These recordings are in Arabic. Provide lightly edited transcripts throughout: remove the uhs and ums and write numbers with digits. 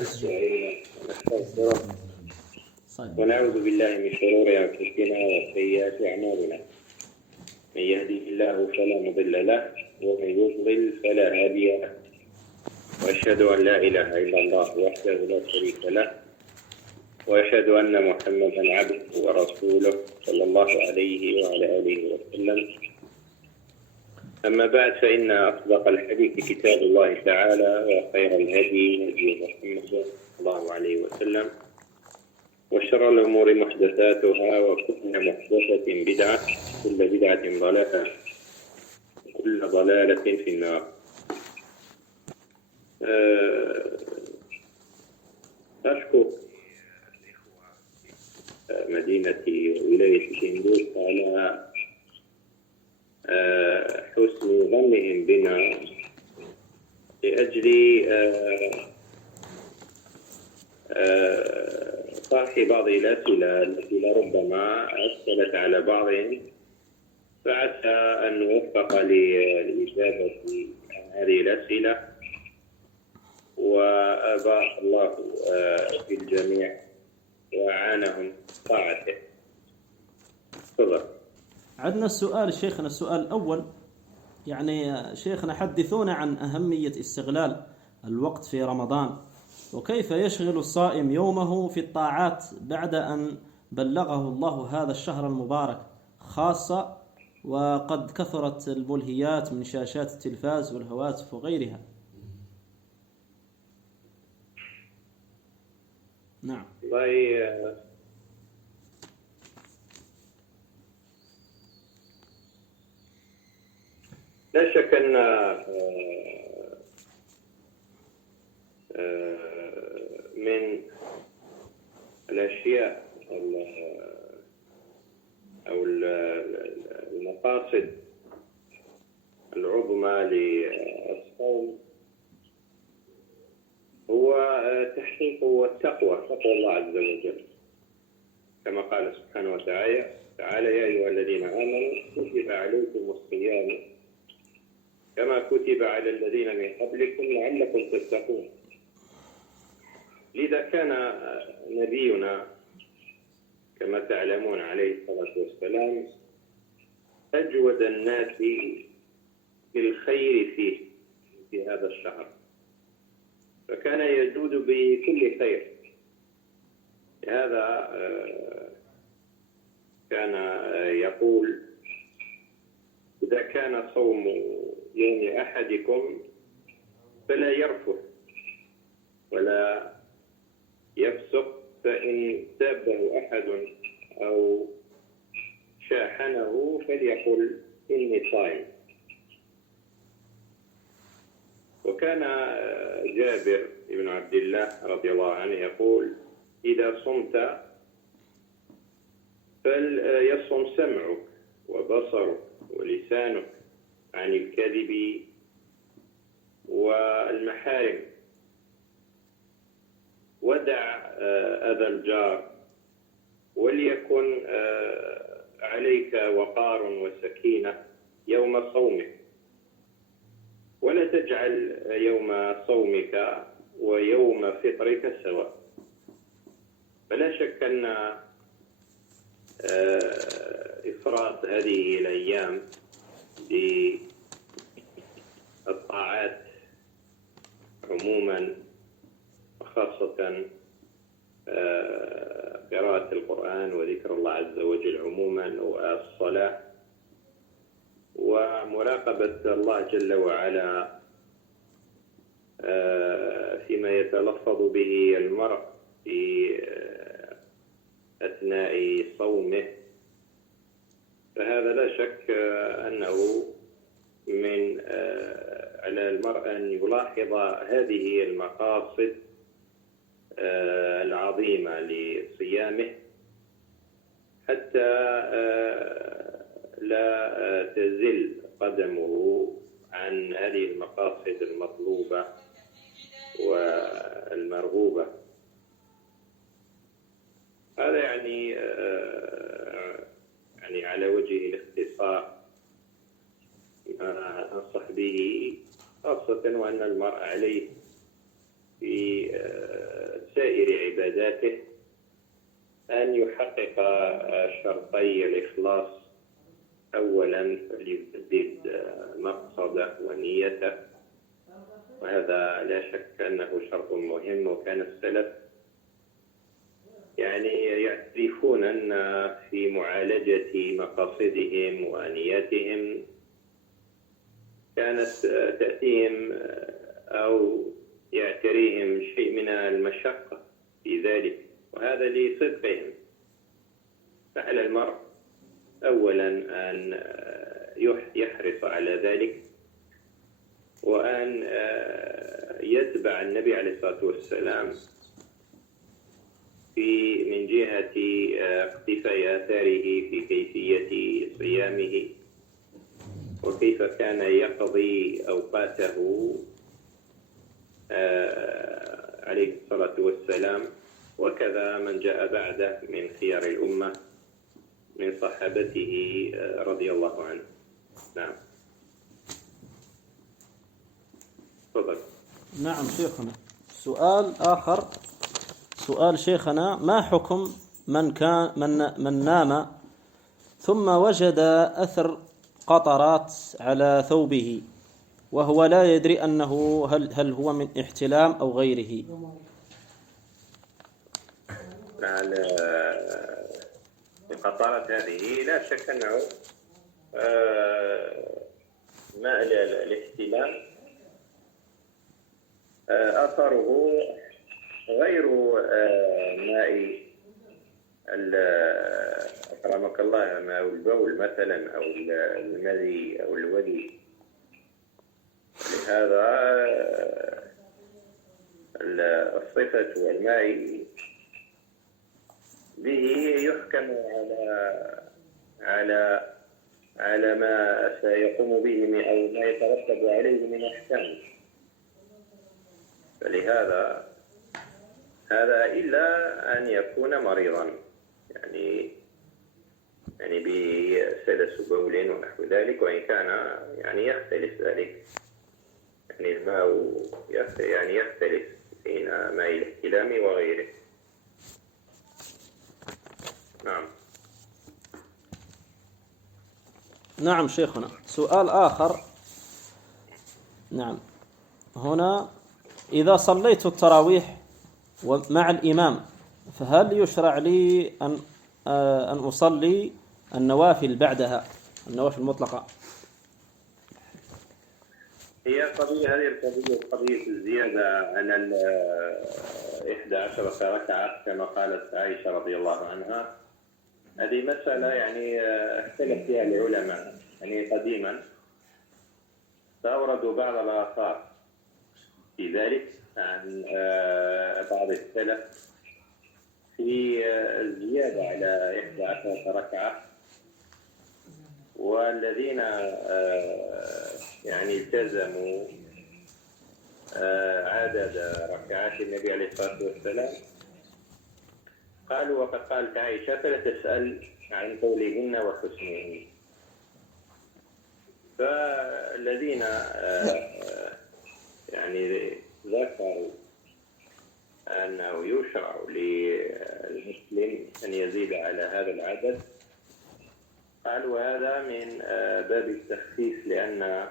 ونستعينه ونستغفره ونعوذ بالله من شرور أنفسنا وسيئات أعمالنا. من يهده الله فلا مضل له ومن يضلل فلا هادي له، وأشهد أن لا إله إلا الله وحده لا شريك له، وأشهد أن محمدا عبده ورسوله صلى الله عليه وعلى آله وسلم. أما بعد، فإن أصدق الحديث كتاب الله تعالى، وخير الهدي هدي محمد صلى الله عليه وسلم، وشر الأمور محدثاتها، وكل محدثة بدعة، وكل بدعة ضلالة، وكل ضلالة في النار. أشكر مدينة ولاية الهندوس على حسن ظنهم بنا لأجل طرح بعض الأسئلة التي لربما أشكلت على بعضهم، فعسى أن نوفق للإجابة عن هذه الأسئلة، وأبارك الله في الجميع وأعانهم طاعته. تفضل. عندنا السؤال شيخنا، السؤال الأول يعني شيخنا حدثونا عن أهمية استغلال الوقت في رمضان، وكيف يشغل الصائم يومه في الطاعات بعد أن بلغه الله هذا الشهر المبارك، خاصة وقد كثرت الملهيات من شاشات التلفاز والهواتف وغيرها. نعم. لا شك أن من الأشياء أو المقاصد العظمى للصوم هو تحقيق التقوى، تقوى الله عز وجل، كما قال سبحانه وتعالى: يا أيها الذين آمنوا كتب عليكم الصيام كما كتب على الذين من قبلكم لعلكم تتقون. لذا كان نبينا كما تعلمون عليه الصلاة والسلام أجود الناس بالخير في هذا الشهر، فكان يجود بكل خير. لهذا كان يقول: إذا كان صوم يوم أحدكم فلا يرفث ولا يفسق، فإن سابه أحد أو شاحنه فليقل إني صائم. وكان جابر بن عبد الله رضي الله عنه يقول: إذا صمت فليصم سمعك وبصرك ولسانك عن الكذب والمحارم، ودع أذى الجار، وليكن عليك وقار وسكينة يوم صومك، ولا تجعل يوم صومك ويوم فطرك سواء. فلا شك أن إفراط هذه الأيام بالطاعات عموما، وخاصة قراءة القرآن وذكر الله عز وجل عموما، والصلاة ومراقبة الله جل وعلا فيما يتلفظ به المرء في أثناء صومه، فهذا لا شك أنه من على المرء أن يلاحظ هذه المقاصد العظيمة لصيامه، حتى لا تزل قدمه عن هذه المقاصد المطلوبة والمرغوبة. هذا يعني على وجه الاختصار ما أنصح به، خاصة وأن المرء عليه في عباداته أن يحقق شرطي الإخلاص. أولا فليجدد مقصده ونيته، وهذا لا شك أنه شرط مهم. وكان السلف يعني يعرفون أن في معالجة مقاصدهم ونياتهم كانت تأتيهم أو يعتريهم شيء من المشقة في ذلك، وهذا لصدقهم. فعلى المرء أولا أن يحرص على ذلك، وأن يتبع النبي عليه الصلاة والسلام من جهة اقتفاء آثاره في كيفية صيامه، وكيف كان يقضي أوقاته عليه الصلاة والسلام، وكذا من جاء بعده من خيار الأمة من صحابته رضي الله عنه. نعم، تفضل. نعم شيخنا. سؤال آخر، سؤال شيخنا: ما حكم من نام ثم وجد أثر قطرات على ثوبه وهو لا يدري أنه هل هو من احتلام أو غيره؟ القطرات هذه لا شك أنه ماء الاحتلام أثره غير ماء أكرمك الله، ماء البول مثلا أو المذي أو الودي. لهذا الصفة والماء به يحكم على ما سيقوم به أو ما يترتب عليه من أحكام. فلهذا هذا إلا أن يكون مريضا، يعني بسلس بول ونحو ذلك، وإن كان يعني يختلف ذلك، يعني الماء يختلف بين ماء الاحتلام وغيره. نعم. نعم شيخنا. سؤال آخر. نعم، هنا: إذا صليت التراويح مع الإمام فهل يشرع لي أن أصلي النوافل بعدها، النوافل المطلقة؟ هذه القضية قضية الزيادة عن 11 ركعة كما قالت عائشة رضي الله عنها. هذه مسألة يعني اختلف فيها العلماء يعني قديما، فأوردوا بعض الآثار في ذلك عن بعض السلف في الزيادة على 11 ركعة، والذين يعني التزموا عدد ركعات النبي عليه الصلاة والسلام قالوا، وقد قالت عائشة: فلا تسأل عن طولهن وحسنهن. فالذين يعني ذكروا أنه يشرع للمسلم أن يزيد على هذا العدد قالوا هذا من باب التخفيف، لأن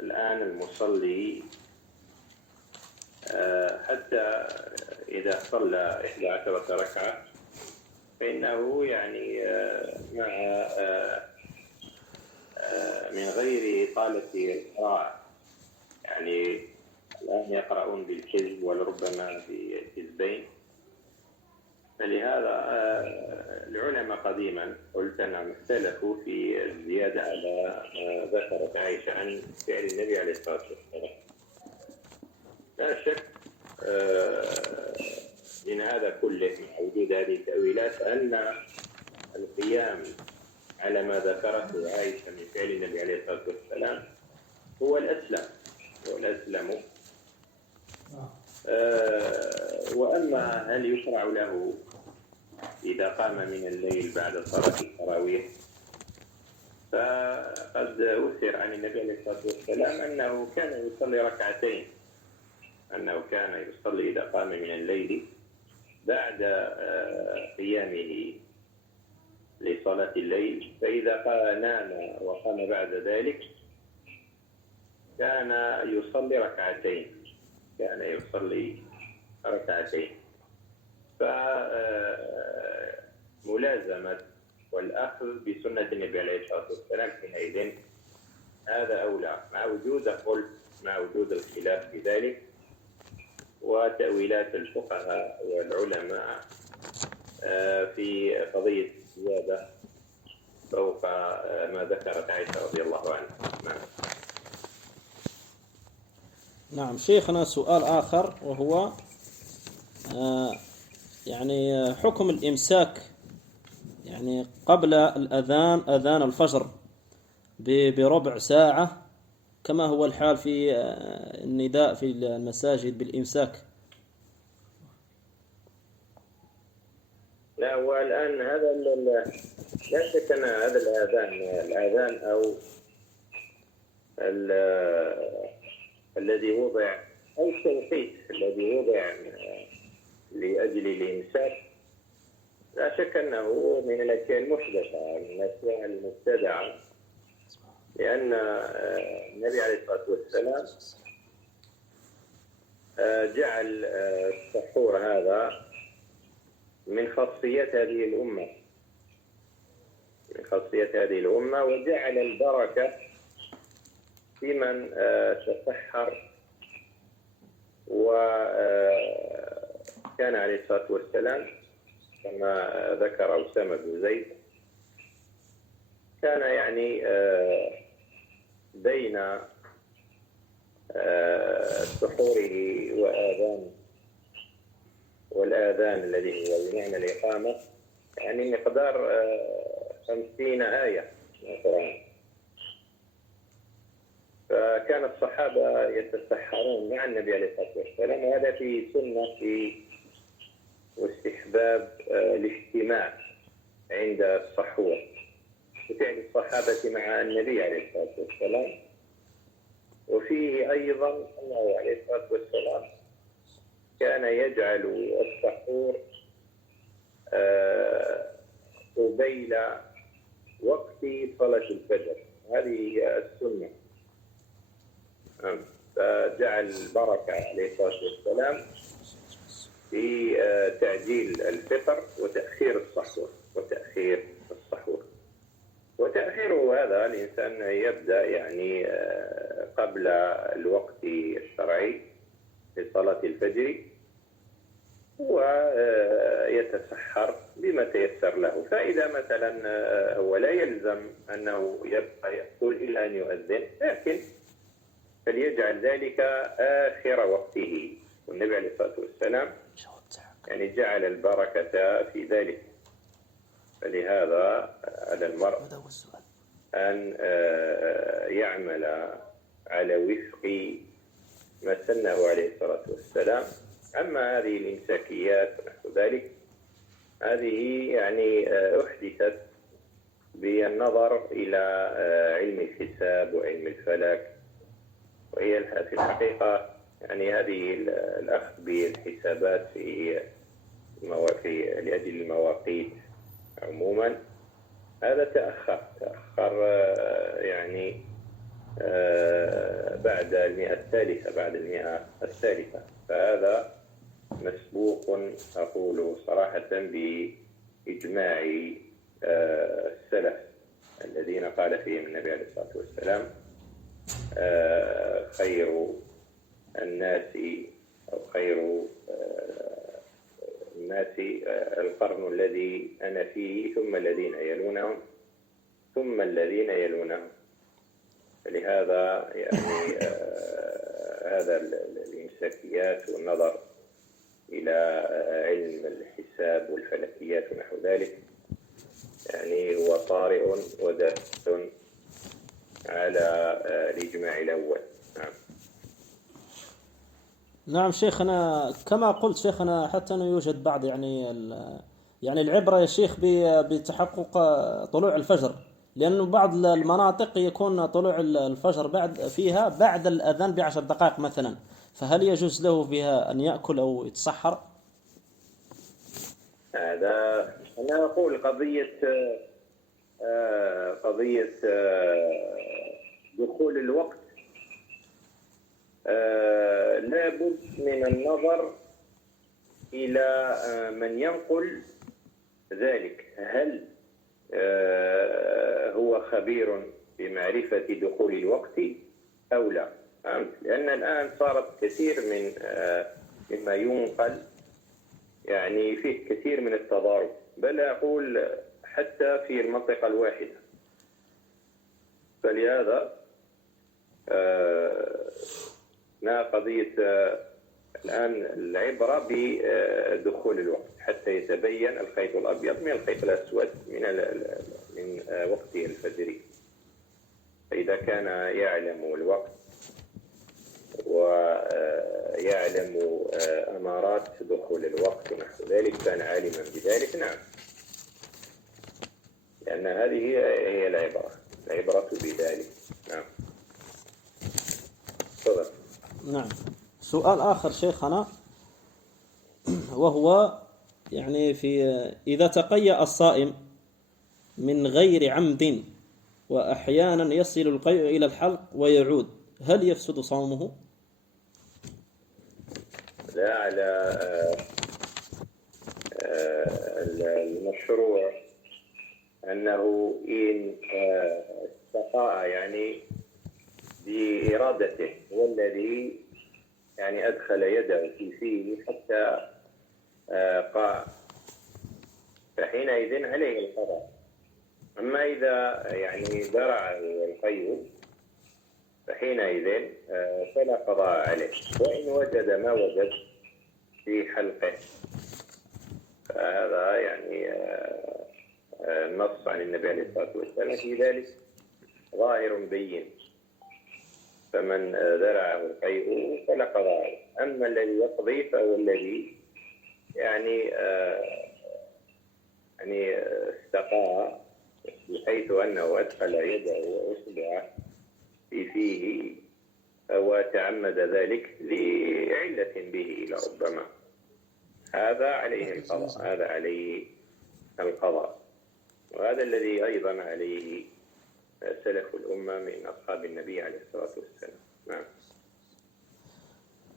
الآن المصلي حتى إذا صلى 11 ركعة فإنه يعني مع من غير طالة القراءة، يعني الآن يقرؤون بالحزب ولربما بحزبين. فلهذا العلماء قديما قلت أنهم اختلفوا في الزيادة على ما ذكرت عائشة عن فعل النبي عليه الصلاة والسلام. لا شك من هذا كله مع وجود هذه التأويلات أن القيام على ما ذكرته عائشة من فعل النبي عليه الصلاة والسلام هو الأسلم. وأما هل يشرع له إذا قام من الليل بعد صلاة التراويح، فقد أثر عن النبي عليه الصلاة والسلام أنه كان يصلي ركعتين أنه كان يصلي إذا قام من الليل بعد قيامه لصلاة الليل، فإذا نام وقام بعد ذلك كان يصلي ركعتين. فملازمة والأخذ بسنة النبي عليه الصلاة والسلام حينئذ هذا أولى، مع وجود الخلاف في ذلك وتأويلات الفقهاء والعلماء في قضية الزيادة فوق ما ذكرت عائشة رضي الله عنها. نعم شيخنا، سؤال آخر وهو يعني حكم الإمساك يعني قبل الأذان، أذان الفجر بربع ساعة كما هو الحال في النداء في المساجد بالإمساك. لا، والآن هذا لا شك أن هذا الأذان أو الذي وضع أو التوقيت الذي وضع لأجل الإمساك لا شك أنه من الأشياء المحدثة، من الأشياء المبتدعة، لأن النبي عليه الصلاة والسلام جعل السحور هذا من خاصيات هذه الأمة، وجعل البركة في من تسحر. وكان عليه الصلاة والسلام كما ذكر أسامة بن زيد كان يعني بين سحوره والآذان الذي هو بمعنى الإقامة يعني مقدار 50 آية من القرآن. فكان الصحابة يتسحرون مع النبي عليه الصلاة والسلام، وهذا في سنة في واستحباب الاجتماع عند السحور بفعل الصحابة مع النبي عليه الصلاة والسلام. وفيه أيضا أنه عليه الصلاة والسلام كان يجعل السحور قبيل وقت صلاة الفجر، هذه هي السنة. فجعل البركة عليه الصلاة والسلام في تعجيل الفطر وتأخير السحور. وتأخيره هذا الإنسان يبدأ يعني قبل الوقت الشرعي لصلاة الفجر ويتسحر بما تيسر له. فإذا مثلا هو لا يلزم أنه يبقى يأكل إلا أن يؤذن، لكن فليجعل ذلك آخر وقته. والنبي عليه الصلاة والسلام يعني جعل البركة في ذلك. فلهذا على المرء أن يعمل على وفق ما سنه عليه الصلاة والسلام. أما هذه الإمساكيات ونحو ذلك هذه يعني أحدثت بالنظر إلى علم الحساب وعلم الفلك، وهي في الحقيقة يعني هذه الأخذ بالحسابات في لأجل المواقيت عموما هذا تأخر يعني بعد المئة الثالثة. فهذا مسبوق أقول صراحة بإجماع السلف الذين قال فيهم النبي عليه الصلاة والسلام خير الناس أو خير الناس القرن الذي أنا فيه ثم الذين يلونهم ثم الذين يلونهم. فلهذا يعني هذا الإمساكيات والنظر إلى علم الحساب والفلكيات ونحو ذلك يعني هو طارئ ودال على الإجماع الأول. نعم شيخنا، كما قلت شيخنا حتى أنه يوجد بعض يعني العبرة يا شيخ بتحقق طلوع الفجر، لأنه بعض المناطق يكون طلوع الفجر بعد الأذان ب10 دقائق مثلا، فهل يجوز له فيها أن يأكل أو يتسحر؟ هذا أنا أقول قضية دخول الوقت لابد من النظر إلى من ينقل ذلك، هل هو خبير بمعرفة دخول الوقت أو لا؟ لأن الآن صارت كثير مما ينقل يعني فيه كثير من التضارب، بل أقول حتى في المنطقة الواحدة. فلهذا ما قضية الآن العبرة بدخول الوقت حتى يتبين الخيط الأبيض من الخيط الأسود من وقته الفجري. فإذا كان يعلم الوقت ويعلم أمارات دخول الوقت ونحو ذلك كان عالما بذلك، نعم، لأن هذه هي العبرة بذلك. نعم. تفضل. نعم. سؤال آخر شيخنا، وهو يعني إذا تقيأ الصائم من غير عمد وأحيانا يصل القيء إلى الحلق ويعود، هل يفسد صومه؟ لا، على المشروع أنه إن استطاع يعني بإرادته هو الذي يعني أدخل يده في فيه حتى قاع، فحينئذ عليه القضاء. أما إذا يعني درعه القيء فحينئذ فلا قضاء عليه، وإن وجد ما وجد في حلقه، فهذا يعني النص عن النبي عليه الصلاة والسلام في ذلك ظاهر بين، فمن درعه القيء فلا قضاء عليه. أما الذي يقضي فهو الذي يعني استقاء بحيث أنه أدخل يده وأصبعه في فيه وتعمد ذلك لعلة به لربما، هذا عليه القضاء، هذا عليه القضاء. وهذا الذي أيضا عليه سلف الأمة من أصحاب النبي عليه الصلاة والسلام. نعم.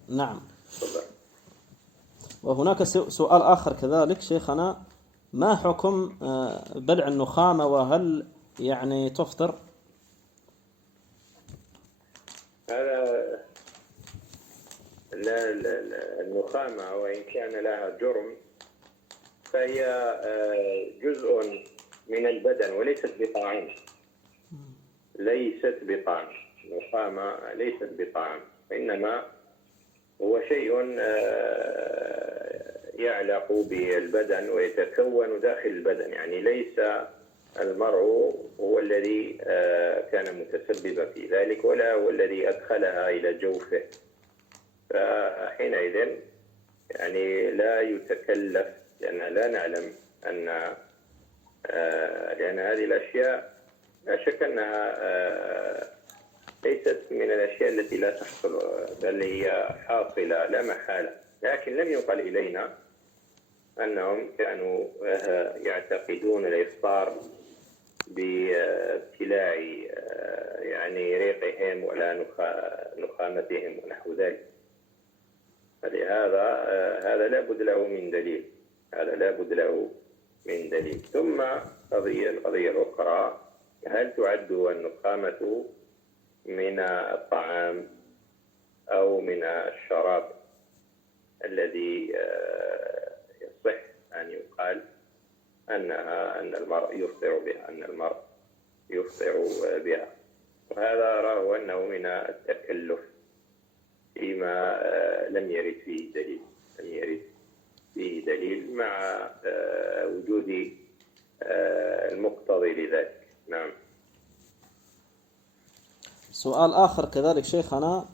نعم. تفضل. وهناك سؤال آخر كذلك شيخنا، ما حكم بلع النخامة وهل يعني تفطر؟ هذا النخامة وإن كان لها جرم فهي جزء من البدن وليست بطعام، ليست بطعام. النخامة ليست بطعام، وإنما هو شيء يعلق بالبدن ويتكون داخل البدن، يعني ليس المرء هو الذي كان متسببا في ذلك ولا هو الذي أدخلها إلى جوفه، فحينئذ يعني لا يتكلف، لأن لا نعلم أن لأن هذه الأشياء لا شك أنها ليست من الأشياء التي لا تحصل، بل هي حاصلة لا محالة، لكن لم يقل إلينا أنهم كانوا يعتقدون الإفطار بابتلاع يعني ريقهم ولا نخامتهم ونحو ذلك. فلهذا هذا لا بد له من دليل، هذا لا بد له من دليل. ثم القضية الأخرى، هل تعد النخامة من الطعام أو من الشراب الذي يصح أن يقال أن المرء يفطر بها، أن المرء يفطر بها؟ وهذا أراه أنه من التكلف فيما لم يرد فيه دليل، لم يرد فيه دليل مع وجود المقتضي لذلك. نعم. سؤال آخر كذلك شيخنا،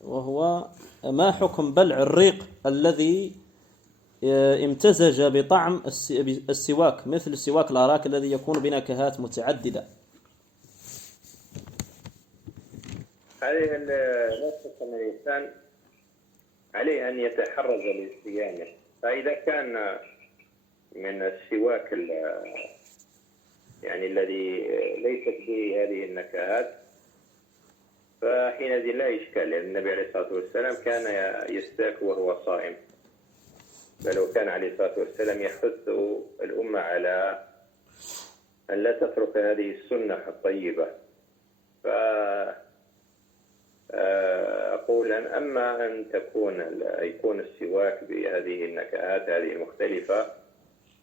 وهو ما حكم بلع الريق الذي امتزج بطعم السواك مثل السواك الأراك الذي يكون بنكهات متعددة؟ هذه النقطة أن الإنسان عليه أن يتحرز لصيامه. فإذا كان من السواك يعني الذي ليست به هذه النكهات فحينئذ لا إشكال، لأن النبي عليه الصلاة والسلام كان يستاك وهو صائم، بل وكان عليه الصلاة والسلام يحث الأمة على أن لا تترك هذه السنة الطيبة. أقول أما أن يكون السواك بهذه النكهات هذه المختلفة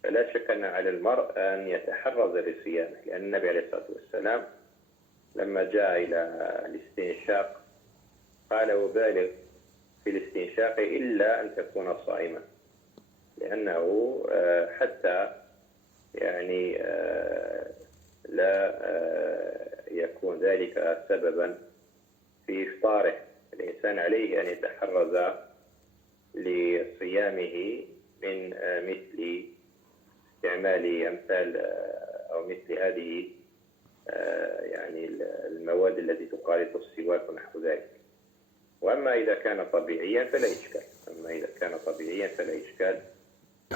فلا شك أن على المرء أن يتحرز لصيامه، لأن النبي عليه الصلاة والسلام لما جاء إلى الاستنشاق قال وبالغ في الاستنشاق إلا أن تكون صائما، لأنه حتى يعني لا يكون ذلك سببا في إفطاره. الإنسان عليه أن يتحرز لصيامه من مثل استعمال أمثال أو مثل هذه يعني المواد التي تخالط السواك ونحو ذلك. وأما إذا كان طبيعيا فلا إشكال.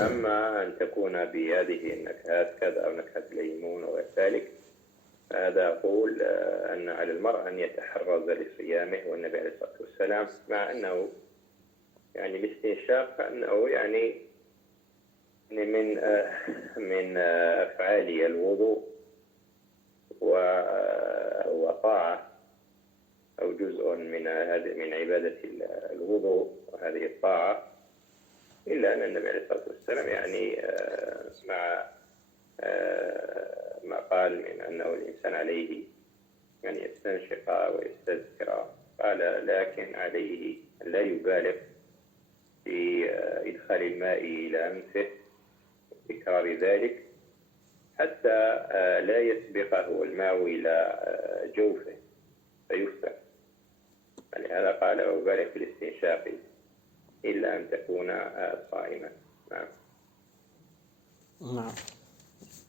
أما أن تكون بهذه النكهات كذا أو نكهة الليمون وغير ذلك، هذا أقول أن على المرء أن يتحرز لصيامه. والنبي عليه الصلاة والسلام مع أنه يعني الاستنشاق أنه يعني من أفعال الوضوء وطاعة أو جزء من عبادة الوضوء وهذه الطاعة، إلا أن النبي عليه الصلاة والسلام يعني مع ما قال من أنه الإنسان عليه أن يستنشق ويستذكر، قال لكن عليه أن لا يبالغ في إدخال الماء إلى أنفه وتكرار ذلك حتى لا يسبقه الماء إلى جوفه فيفتح. لهذا قال وبالغ في الاستنشاق إلا أن تكون صائما. نعم.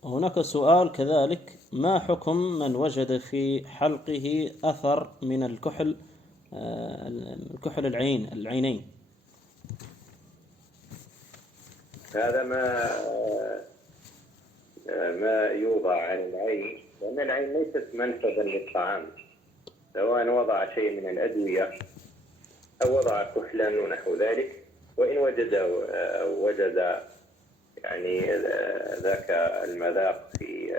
هناك سؤال كذلك: ما حكم من وجد في حلقه أثر من الكحل العينين؟ هذا ما يوضع على العين، لأن العين ليست منفذا للطعام، سواء وضع شيء من الأدوية أو وضع كحلا ونحو ذلك. وإن وجد يعني ذاك المذاق في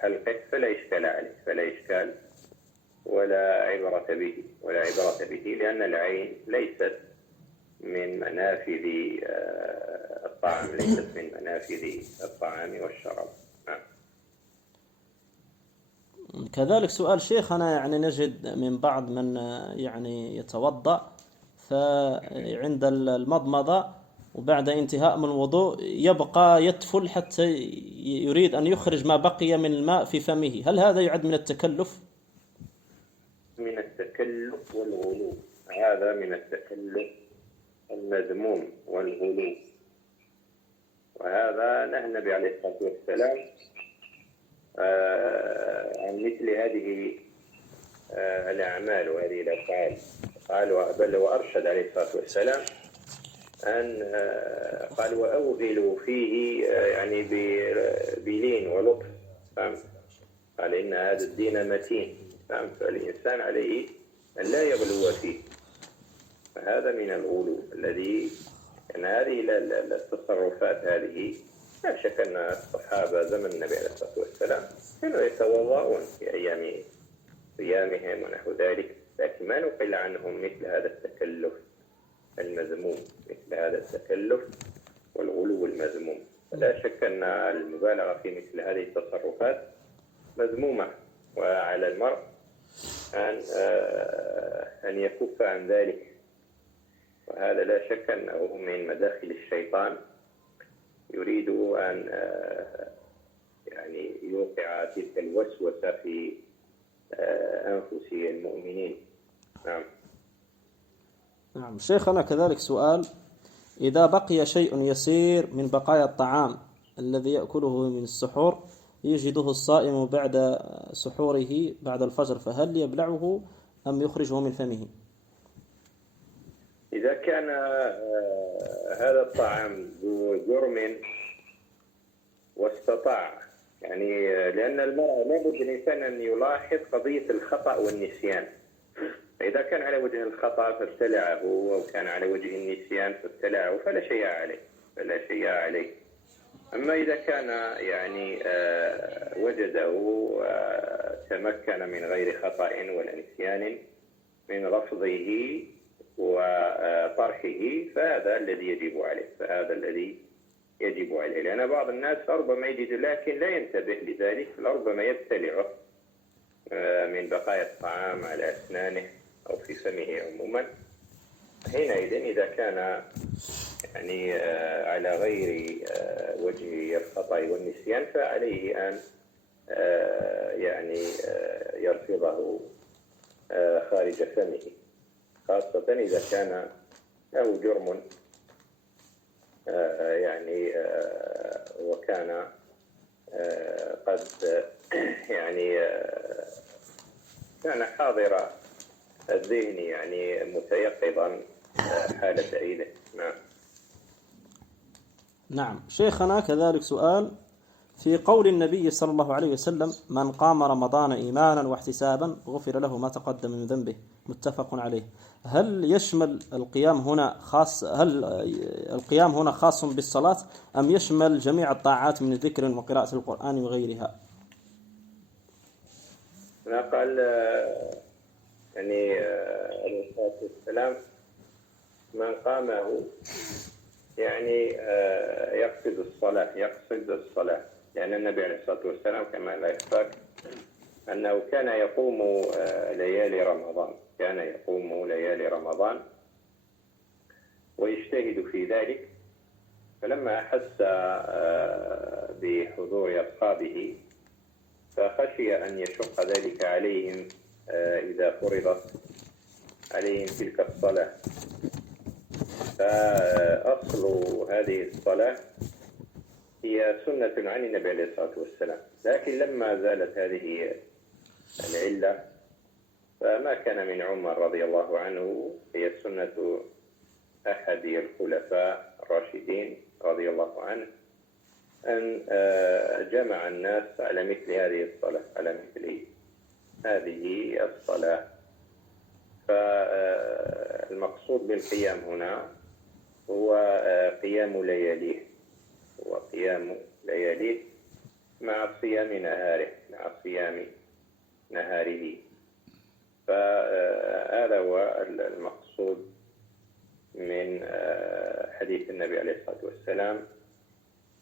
حلقه فلا إشكال عليه، فلا إشكال ولا عبرة به، لأن العين ليست من منافذ الطعام والشراب. كذلك سؤال شيخنا: يعني نجد من بعض من يعني يتوضأ فعند المضمضة وبعد انتهاء من الوضوء يبقى يتفل حتى يريد أن يخرج ما بقي من الماء في فمه، هل هذا يعد من التكلف؟ من التكلف والغلو، هذا من التكلف المذموم والغلو. وهذا نهى النبي عليه الصلاة والسلام عن مثل هذه الأعمال وهذه الأفعال. بل وأرشد عليه الصلاة والسلام أن قال وأوغلوا فيه يعني بلين ولطف، قال إن هذا الدين متين، فالإنسان عليه أن لا يغلو فيه. فهذا من الغلو الذي أن هذه التصرفات هذه لا شك أن الصحابة زمن النبي عليه الصلاة والسلام كانوا يتوضؤون في أيام صيامهم ونحو ذلك، لكن ما نقل عنهم مثل هذا التكلف المذموم، مثل هذا التكلف والغلو المذموم. فلا شك أن المبالغة في مثل هذه التصرفات مذمومة، وعلى المرء أن يكف عن ذلك. وهذا لا شك أنه من مداخل الشيطان، يريد أن يعني يوقع تلك الوسوسة في أنفس المؤمنين. نعم. شيخنا كذلك سؤال: إذا بقي شيء يسير من بقايا الطعام الذي يأكله من السحور يجده الصائم بعد سحوره بعد الفجر، فهل يبلعه أم يخرجه من فمه؟ إذا كان هذا الطعام ذو جرم واستطاع، يعني لأن المرء لابد الإنسان أن يلاحظ قضية الخطأ والنسيان. فإذا كان على وجه الخطأ فابتلعه، أو كان على وجه النسيان فابتلعه، فلا شيء عليه. أما إذا كان يعني وجده تمكن من غير خطأ ولا نسيان من رفضه وطرحه، فهذا الذي يجب عليه. لأن بعض الناس ربما يجد لكن لا ينتبه لذلك، ربما يبتلعه من بقايا الطعام على أسنانه أو في فمه عموما. حينئذ إذا كان يعني على غير وجه الخطأ والنسيان فعليه أن يعني يرفضه خارج فمه، خاصة إذا كان له جرم يعني وكان قد يعني كان حاضر الذهن، يعني متيقظا حالة عيده. نعم. شيخنا كذلك سؤال في قول النبي صلى الله عليه وسلم: من قام رمضان إيمانا واحتسابا غفر له ما تقدم من ذنبه، متفق عليه. هل يشمل القيام هنا خاص بالصلاة، أم يشمل جميع الطاعات من ذكر وقراءة القرآن وغيرها؟ قال يعني عليه الصلاة والسلام: من قامه يعني يقصد الصلاة، لأن النبي عليه الصلاة والسلام كما لا يخفاك أنه كان يقوم ليالي رمضان ويجتهد في ذلك. فلما أحس بحضور أصحابه فخشي أن يشق ذلك عليهم إذا فرضت عليهم تلك الصلاة. فأصل هذه الصلاة هي سنة عن النبي عليه الصلاة والسلام، لكن لما زالت هذه العلة فما كان من عمر رضي الله عنه، هي سنة أحد الخلفاء الراشدين رضي الله عنه، أن جمع الناس على مثل هذه الصلاة. فالمقصود بالقيام هنا هو قيام لياليه مع صيام نهاره. فهذا هو المقصود من حديث النبي عليه الصلاة والسلام،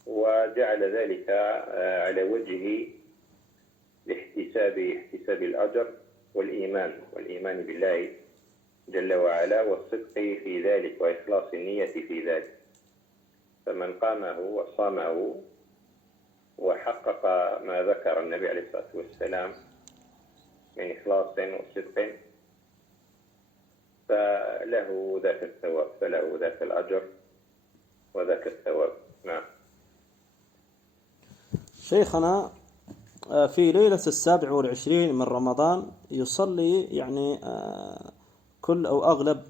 وجعل ذلك على وجه احتساب الأجر والإيمان بالله جل وعلا، والصدق في ذلك وإخلاص النية في ذلك. فمن قامه وصامه وحقق ما ذكر النبي عليه الصلاة والسلام من إخلاص وصدق فله ذاك الأجر وذاك الثواب. نعم. شيخنا في ليلة 27 من رمضان يصلي يعني كل أو أغلب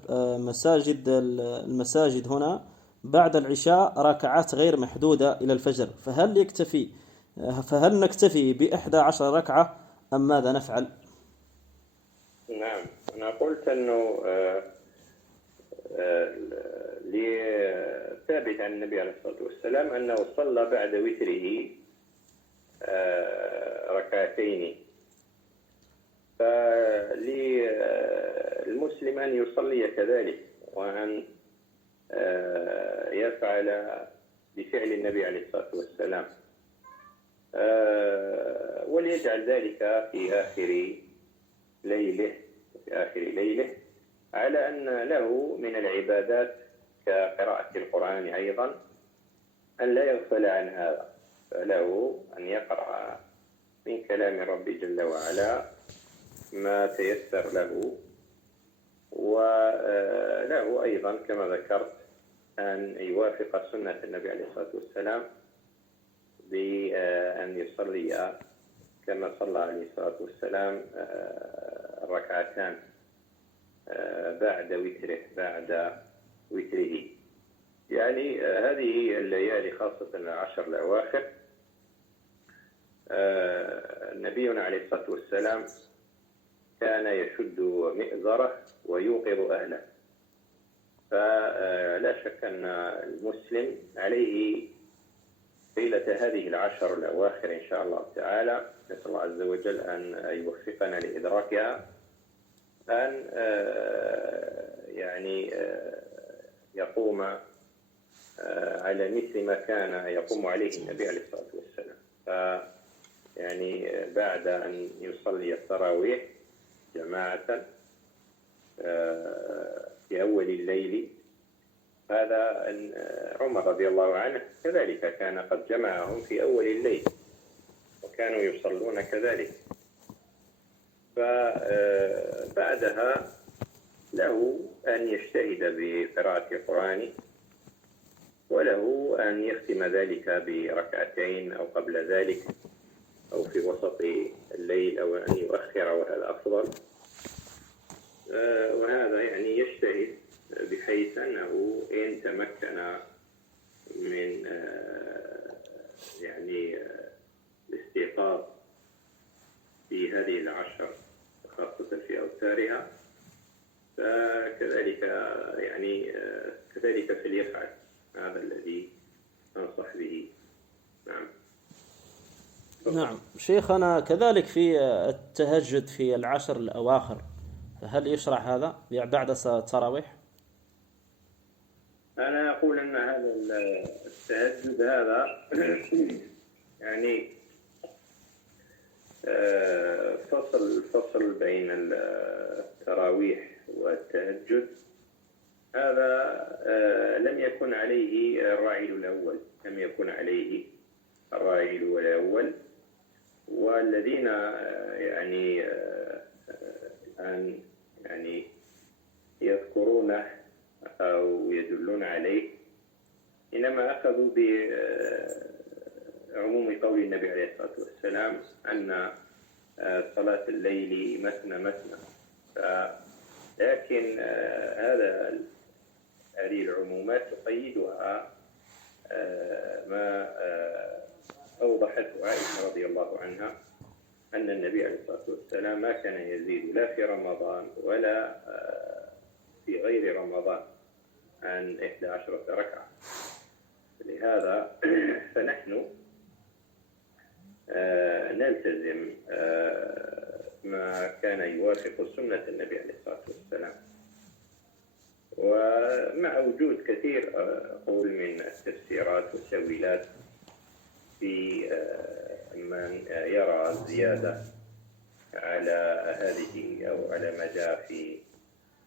المساجد هنا بعد العشاء ركعات غير محدودة إلى الفجر، فهل نكتفي ب11 ركعة أم ماذا نفعل؟ نعم، أنا قلت أنه ثابت عن النبي عليه الصلاة والسلام أنه صلى بعد وتره ركعتين، فللمسلم أن يصلي كذلك، وأن يفعل بفعل النبي عليه الصلاة والسلام، وليجعل ذلك في آخر ليله على أن له من العبادات كقراءة القرآن أيضا أن لا يغفل عن هذا، فله أن يقرأ من كلام ربي جل وعلا ما تيسر له، وله أيضا كما ذكرت أن يوافق سنة النبي عليه الصلاة والسلام بأن يصلي كما صلى عليه الصلاة والسلام الركعتان بعد وتره. يعني هذه الليالي خاصة العشر الأواخر نبينا عليه الصلاة والسلام كان يشد مئزره ويوقظ أهله. فلا شك أن المسلم عليه ليلة هذه العشر الأواخر إن شاء الله تعالى، نسأل الله عز وجل أن يوفقنا لإدراكها، أن يعني يقوم على مثل ما كان يقوم عليه النبي عليه الصلاة والسلام. يعني بعد أن يصلي التراويح جماعة في أول الليل، هذا عمر رضي الله عنه كذلك كان قد جمعهم في أول الليل وكانوا يصلون كذلك. فبعدها له أن يجتهد بقراءة القرآن، وله أن يختم ذلك بركعتين أو قبل ذلك أو في وسط الليل، أو أن يؤخر، وهذا أفضل. وهذا يعني يجتهد بحيث أنه إن تمكن من يعني الاستيقاظ في هذه العشر خاصة في أوتارها، فكذلك يعني كذلك فليفعل. هذا الذي أنصح به. نعم. نعم شيخنا، كذلك في التهجد في العشر الأواخر، هل يشرع هذا بعد التراويح؟ أنا أقول أن هذا التهجد هذا يعني فصل بين التراويح والتهجد، هذا لم يكن عليه الراعي الأول، والذين يعني أن يعني يذكرونه أو يدلون عليه إنما أخذوا بعموم قول النبي عليه الصلاة والسلام أن صلاة الليل مثنى. لكن هذه العمومات تقيدها ما أوضحته عائشة رضي الله عنها، أن النبي عليه الصلاة والسلام ما كان يزيد لا في رمضان ولا في غير رمضان عن 11 ركعة. لهذا فنحن نلتزم ما كان يوافق سنة النبي عليه الصلاة والسلام، ومع وجود كثير أقول من التفسيرات والتأويلات في من يرى الزيادة على هذه أو على ما جاء في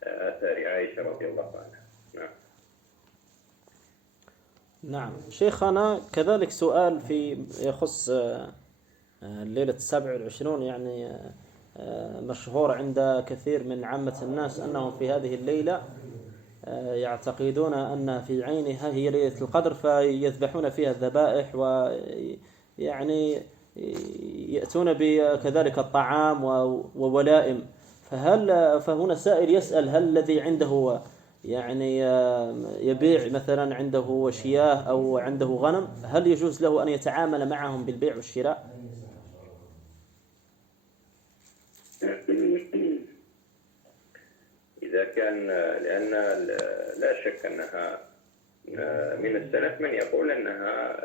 آثار عائشة رضي الله عنها. نعم. نعم شيخنا، كذلك سؤال في يخص ليلة 27، يعني مشهور عند كثير من عامة الناس أنهم في هذه الليلة يعتقدون أن في عينها هي ليلة القدر، فيذبحون فيها الذبائح، ويعني يأتون بكذلك الطعام وولائم. فهنا سائل يسأل: هل الذي عنده يعني يبيع مثلا عنده شياه أو عنده غنم، هل يجوز له أن يتعامل معهم بالبيع والشراء؟ إذا كان، لأن لا شك أنها من السلف من يقول أنها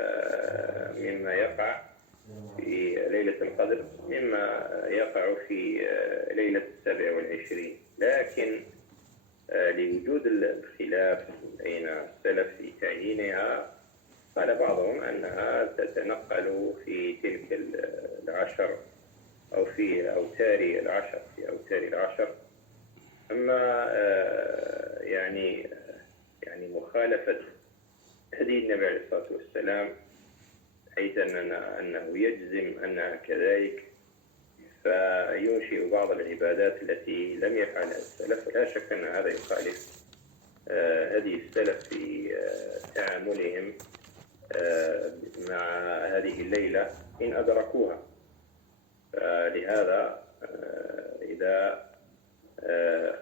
مما يقع في ليلة القدر مما يقع في ليلة 27، لكن لوجود الخلاف بين السلف في تعيينها، قال بعضهم أنها تتنقل في تلك العشر أو في أوتار العشر. أما يعني مخالفة هدي النبي عليه الصلاة والسلام حيث أنه يجزم أنها كذلك، فينشئ بعض العبادات التي لم يفعلها السلف. لا شك أن هذا يخالف هدي السلف في تعاملهم مع هذه الليلة إن أدركوها. لهذا إذا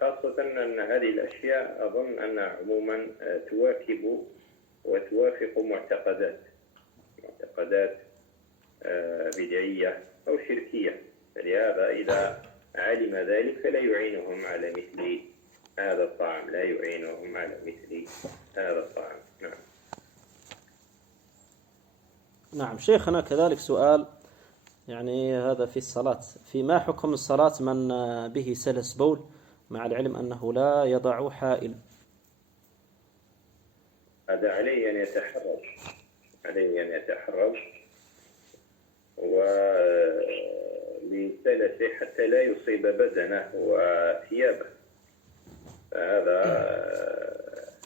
خاصة أن هذه الأشياء أظن أنها عموما تواكب وتوافق معتقدات بدعية أو شركية، فلهذا إذا علم ذلك فلا يعينهم على مثل هذا الطعام، لا يعينهم على مثل هذا الطعام. نعم. نعم شيخنا كذلك سؤال، يعني هذا في الصلاة، في ما حكم الصلاة من به سلس بول مع العلم أنه لا يضع حائل؟ هذا عليه أن يتحرج ولسلسه حتى لا يصيب بدنه وثيابه، فهذا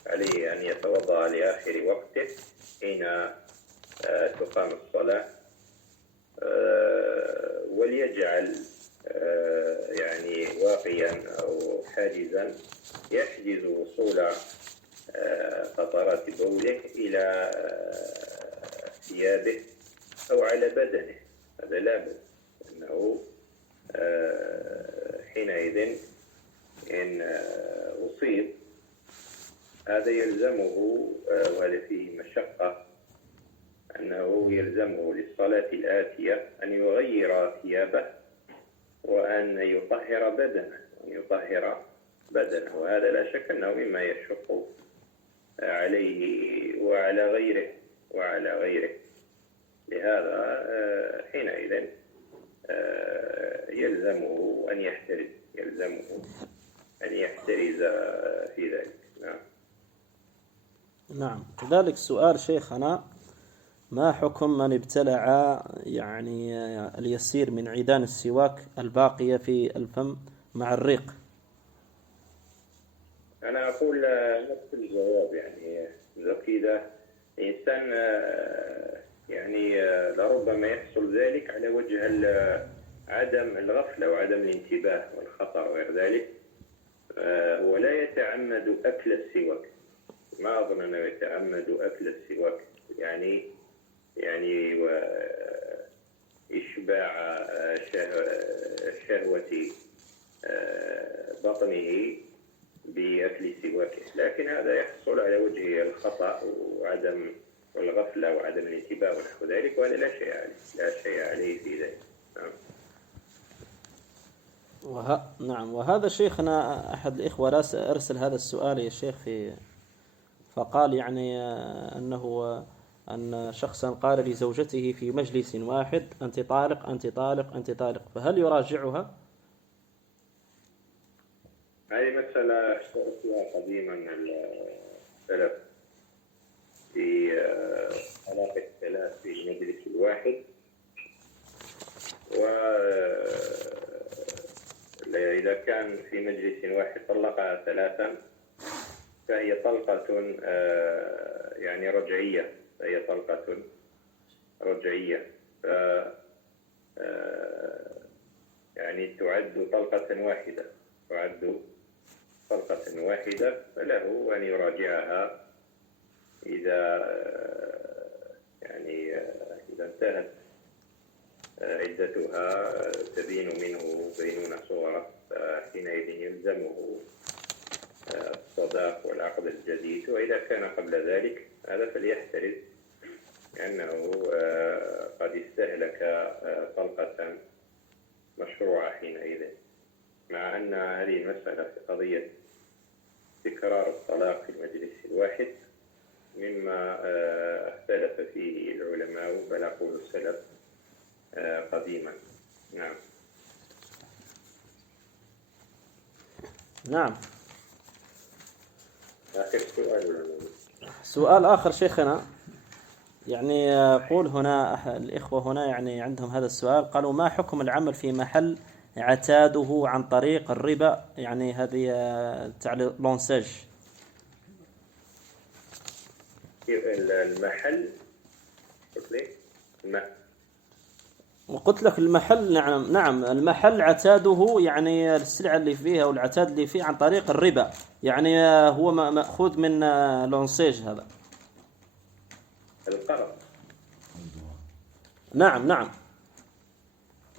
عليه أن يتوضأ لآخر وقته حين تقام الصلاة، وليجعل يعني واقيا أو حاجزا يحجز وصول قطرات بوله إلى ثيابه أو على بدنه، هذا لا بأس، أنه حينئذ إن أصيب هذا يلزمه، وهذا فيه مشقة، أنه يلزمه للصلاة الآتية أن يغير ثيابه وأن يطهر بدنه، وهذا لا شك أنه مما يشق عليه وعلى غيره. لهذا حينئذ يلزمه أن يحترز في ذلك. نعم. نعم كذلك سؤال شيخنا، ما حكم من ابتلع يعني اليسير من عيدان السواك الباقية في الفم مع الريق؟ أنا أقول نفس الجواب، يعني إذا إنسان يعني لربما يحصل ذلك على وجه عدم الغفلة وعدم الانتباه والخطأ وغير ذلك، ولا يتعمد أكل السواك، ما أظن أنه يتعمد أكل السواك، يعني وإشباع شهوة بطنه بأكل سواكه، لكن هذا يحصل على وجه الخطأ وعدم الغفلة وعدم الانتباه ونحو ذلك، وهذا لا شيء عليه في ذلك. نعم. وهذا شيخنا أحد الإخوة أرسل هذا السؤال يا شيخ فقال يعني أن شخصا قال لزوجته في مجلس واحد: أنت طالق أنت طالق أنت طالق، فهل يراجعها؟ هذه مسألة اشترك فيها قديما السلف في طلاق الثلاث في المجلس الواحد، وإذا كان في مجلس واحد طلقها ثلاثا فهي طلقة يعني رجعية، يعني تعد طلقة واحدة، فله أن يراجعها إذا انتهت عدتها تبين منه بينونة صغرى، فحينئذ يلزمه الصداق والعقد الجديد، وإذا كان قبل ذلك هذا فليحترز، لأنه قد استهلك طلقة مشروعة حينئذ، مع أن هذه المسألة في قضية تكرار الطلاق في المجلس الواحد مما اختلف فيه العلماء، بل أقول السلف قديما. نعم. نعم. آخر سؤال آخر شيخنا، يعني يقول هنا الإخوة هنا يعني عندهم هذا السؤال، قالوا: ما حكم العمل في محل عتاده عن طريق الربا، يعني هذه تاع لونساج؟ المحل وقلت لك المحل، نعم المحل عتاده، يعني السلعة اللي فيها والعتاد اللي فيه عن طريق الربا، يعني هو مأخوذ من لونساج، هذا القرض. نعم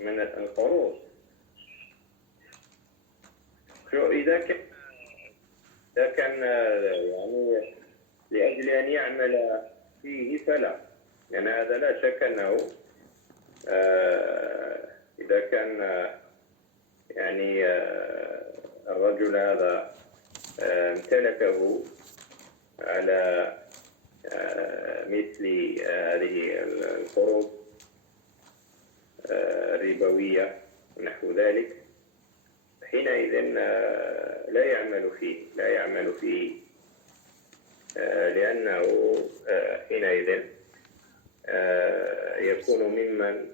من القروض. إذا كان يعني لأجل أن يعمل فيه فلا، يعني هذا لا شك أنه إذا كان يعني الرجل هذا امتلكه على مثل هذه القروض الربوية ونحو ذلك، حينئذ لا يعمل فيه لأنه حينئذ يكون ممن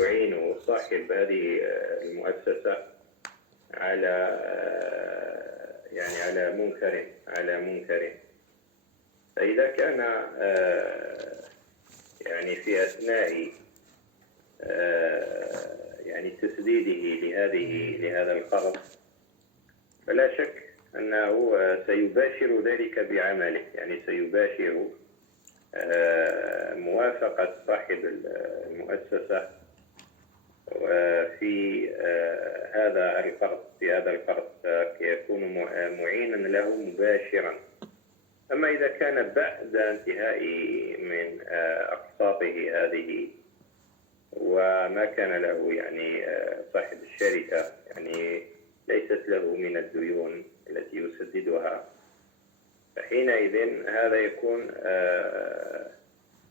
يعين صاحب هذه المؤسسة على يعني على منكر. فإذا كان يعني في أثناء يعني تسديده لهذا القرض، فلا شك أنه سيباشر ذلك بعمله، يعني سيباشر موافقة صاحب المؤسسة في هذا القرض يكون معينا له مباشرا. أما إذا كان بعد انتهاء من أقساطه هذه وما كان له يعني صاحب الشركة يعني ليست له من الديون التي يسددها، فحينئذ هذا يكون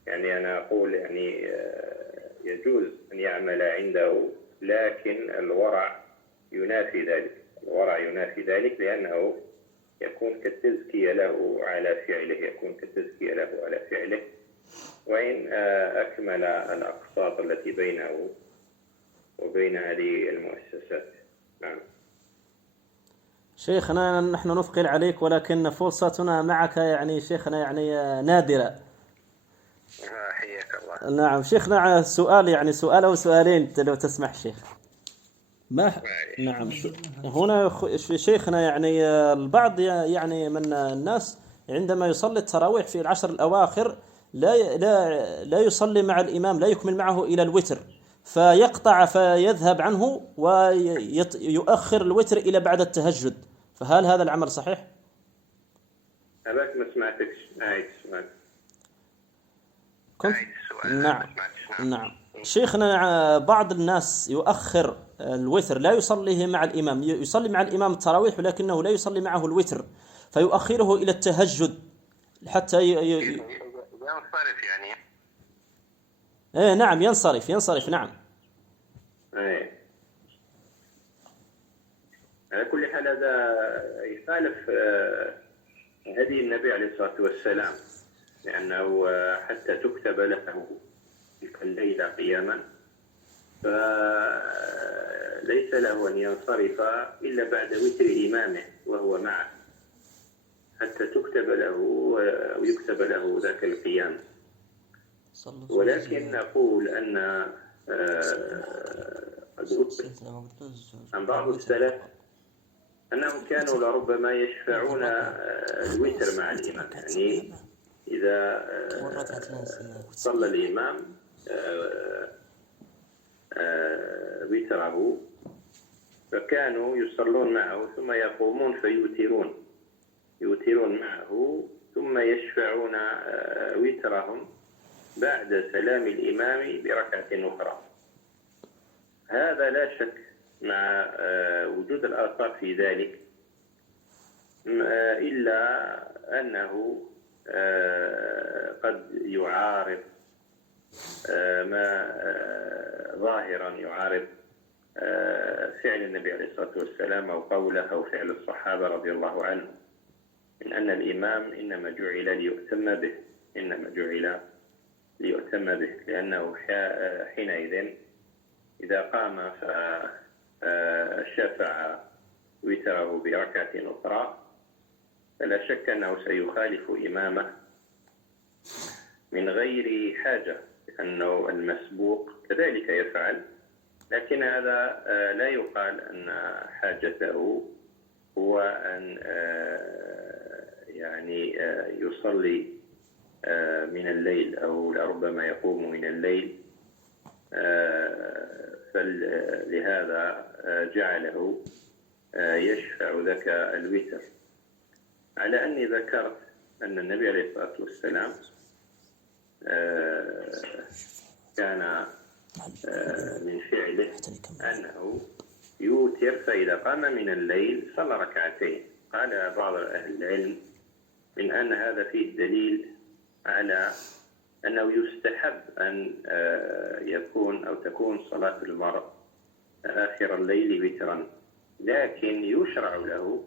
يعني أنا أقول يعني يجوز أن يعمل عنده، لكن الورع ينافي ذلك لأنه يكون كالتزكية له على فعله، وإن أكمل الأقساط التي بينه وبين هذه المؤسسات. نعم. شيخنا نحن نثقل عليك، ولكن فرصتنا معك يعني شيخنا يعني نادرة. حياك الله. نعم شيخنا، سؤال أو سؤالين لو تسمح شيخ. نعم هنا شيخنا يعني البعض يعني من الناس عندما يصلي التراويح في العشر الأواخر لا يصلي مع الإمام، لا يكمل معه إلى الوتر، فيقطع فيذهب عنه ويؤخر الوتر إلى بعد التهجد، فهل هذا العمل صحيح؟ أباك ما سمعتكش. أعيد السؤال. نعم شيخنا، بعض الناس يؤخر الوتر، لا يصليه مع الإمام، يصلي مع الإمام التراويح ولكنه لا يصلي معه الوتر، فيؤخره إلى التهجد حتى ينصرف يعني. نعم ينصرف نعم. على كل حال هذا يخالف هدي النبي عليه الصلاة والسلام، لأنه حتى تكتب له تلك الليلة قياما، فليس له أن ينصرف إلا بعد وتر إمامه وهو معه، حتى تكتب له ويكتب له ذاك القيام. ولكن نقول أن عن بعض السلف أنهم كانوا لربما يشفعون الوتر مع الإمام، يعني إذا صلى الإمام وتره فكانوا يصلون معه ثم يقومون فيوترون معه ثم يشفعون وترهم بعد سلام الإمام بركعة أخرى. هذا لا شك مع وجود الآثار في ذلك، إلا أنه قد يعارض ما ظاهرا يعارض فعل النبي عليه الصلاة والسلام أو قوله أو فعل الصحابة رضي الله عنهم، من أن الإمام إنما جعل ليؤتم به، لأنه حينئذ إذا قام فشفع وتره بركعة أخرى فلا شك أنه سيخالف إمامه من غير حاجة، لأنه المسبوق كذلك يفعل، لكن هذا لا يقال أن حاجته هو أن يعني يصلي من الليل أو لربما يقوم من الليل، فلهذا جعله يشفع لك الوتر، على أني ذكرت أن النبي عليه الصلاة والسلام كان من فعله أنه يوتر، فإذا قام من الليل صلى ركعتين. قال بعض أهل العلم من أن هذا فيه دليل على أنه يستحب أن يكون أو تكون صلاة المرء آخر الليل وترا، لكن يشرع له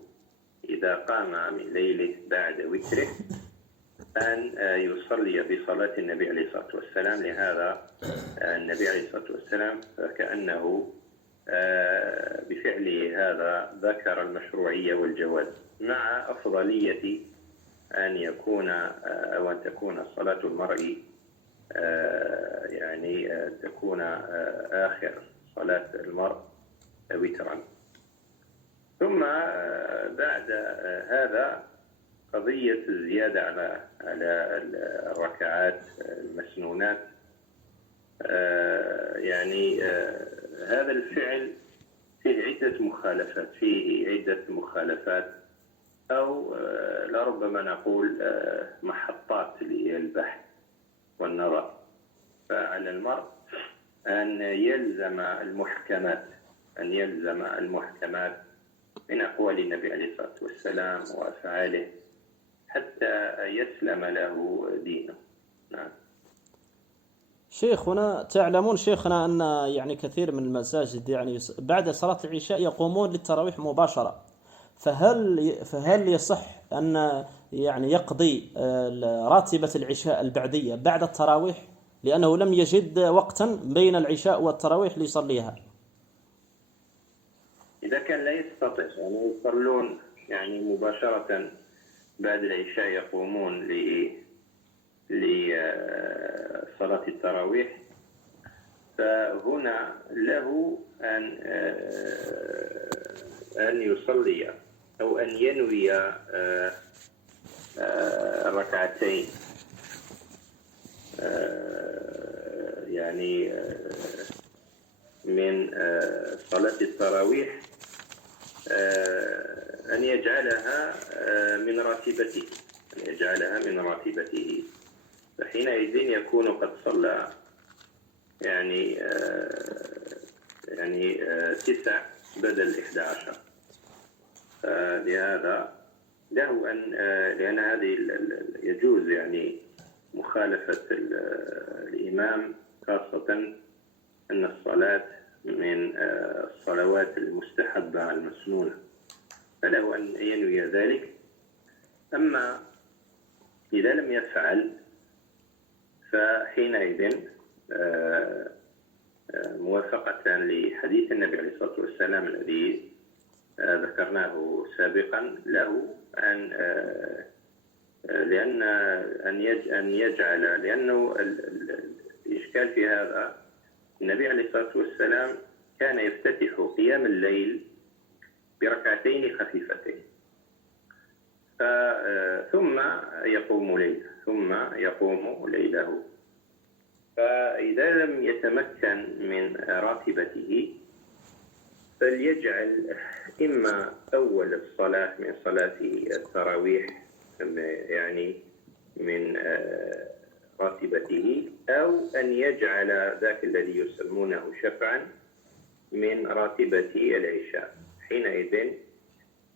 إذا قام من ليله بعد وتره أن يصلي بصلاة النبي عليه الصلاة والسلام. لهذا النبي عليه الصلاة والسلام كأنه بفعله هذا ذكر المشروعية والجواز، مع أفضلية أن يكون أو أن تكون صلاة المرء يعني تكون آخر صلاة المرء وترا. ثم بعد هذا قضية الزيادة على الركعات المسنونات، يعني هذا الفعل فيه عدة مخالفات أو لربما نقول محطات للبحث والنظر. فعلى المرء أن يلزم المحكمات من أقوال النبي عليه الصلاة والسلام وأفعاله حتى يسلم له دينه. نعم. شيخنا، تعلمون شيخنا أن يعني كثير من المساجد يعني بعد صلاة العشاء يقومون للتراويح مباشرة، فهل يصح أن يعني يقضي راتبة العشاء البعدية بعد التراويح لأنه لم يجد وقتا بين العشاء والتراويح ليصليها؟ إذا كان لا يستطيع أن يصلون يعني مباشرة بعد العشاء يقومون لصلاة التراويح، فهنا له أن يصلي أو أن ينوي الركعتين يعني من صلاة التراويح، أن يجعلها من راتبته، فحينئذ يكون قد صلى يعني 9 بدل 11. لهذا له لأن هذه يجوز يعني مخالفة الإمام، خاصة أن الصلاة من الصلوات المستحبة المسنونة، فله أن ينوي ذلك. أما إذا لم يفعل فحينئذ موافقة لحديث النبي عليه الصلاة والسلام الذي ذكرناه سابقا له أن يجعل، لأنه الإشكال في هذا النبي عليه الصلاة والسلام كان يفتتح قيام الليل بركعتين خفيفتين ثم يقوم ليله. فإذا لم يتمكن من راتبته فليجعل إما أول الصلاة من صلاة التراويح يعني من راتبته، أو أن يجعل ذاك الذي يسمونه شفعا من راتبة العشاء. حينئذ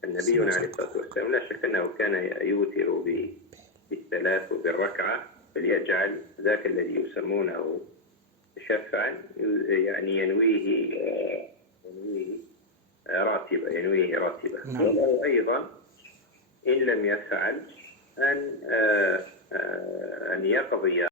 النبي عليه الصلاة والسلام لا شك أنه كان يوتر بالثلاث وبالركعة، فليجعل ذاك الذي يسمونه شفعا يعني ينويه راتبة. وله أيضا إن لم يفعل أن يقضي